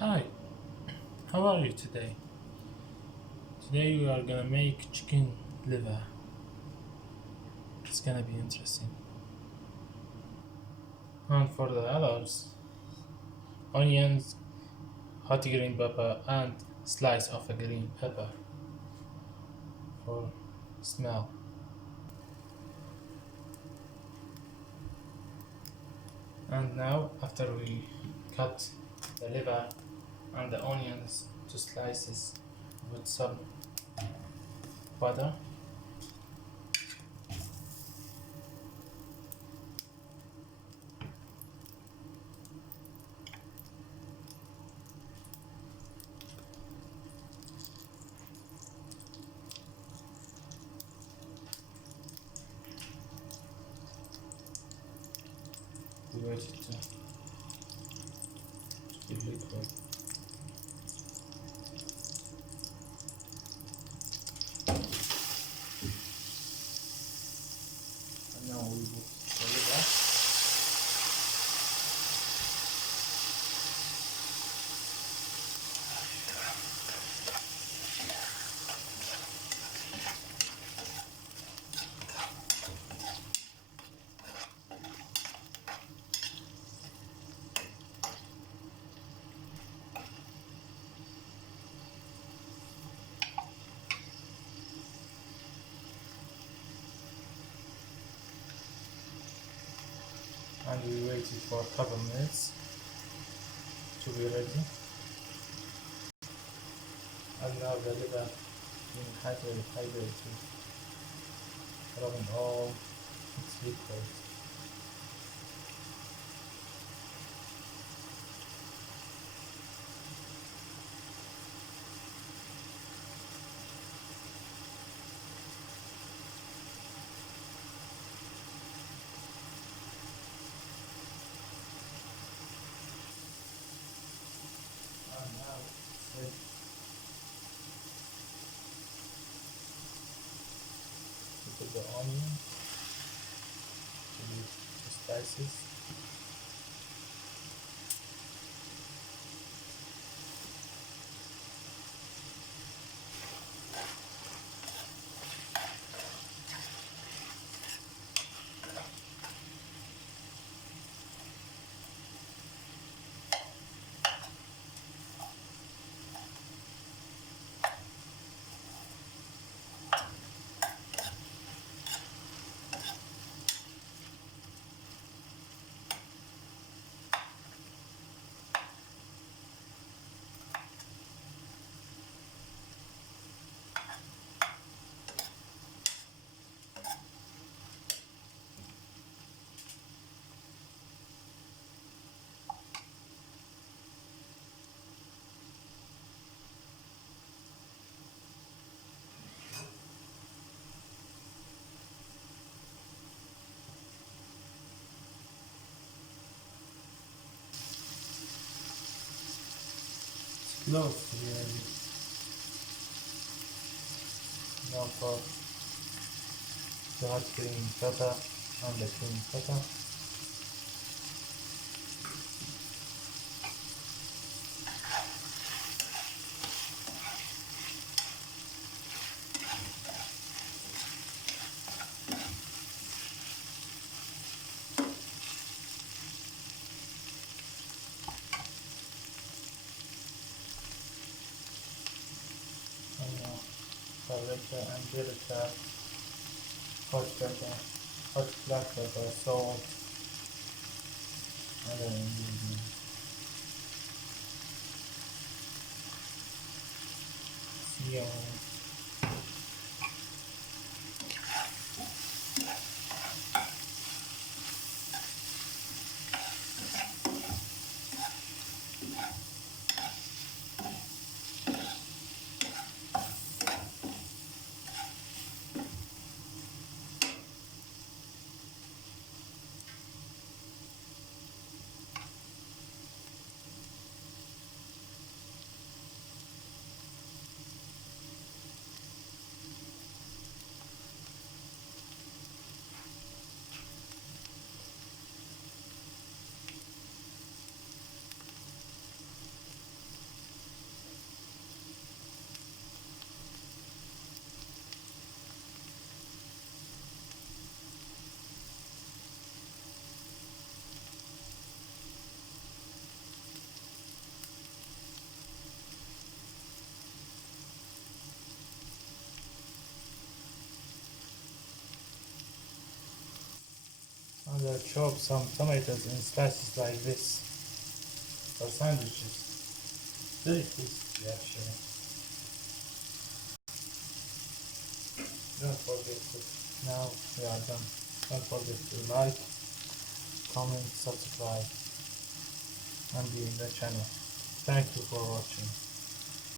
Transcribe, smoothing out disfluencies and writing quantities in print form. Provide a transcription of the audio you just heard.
Hi, how are you today? Today we are gonna make chicken liver. It's gonna be interesting. And for the others, onions, hot green pepper, and slice of a green pepper for smell. And now, after we cut the liver and the onions to slices with some butter, we wait it to be liquid. And now we put the liver. And we wait it for a couple minutes to be ready. And now the liver being hydrated, rubbing all its liquids. And now we put the onion to the spices. It's close to be ready. Now for the hot green pepper and the green pepper. And now paprika and paprika, hot pepper, hot black pepper, salt, and other ingredients. Yum. And I'll chop some tomatoes in slices like this for sandwiches. Very tasty actually. Don't forget to, now we are done. Don't forget to like, comment, subscribe and be in the channel. Thank you for watching.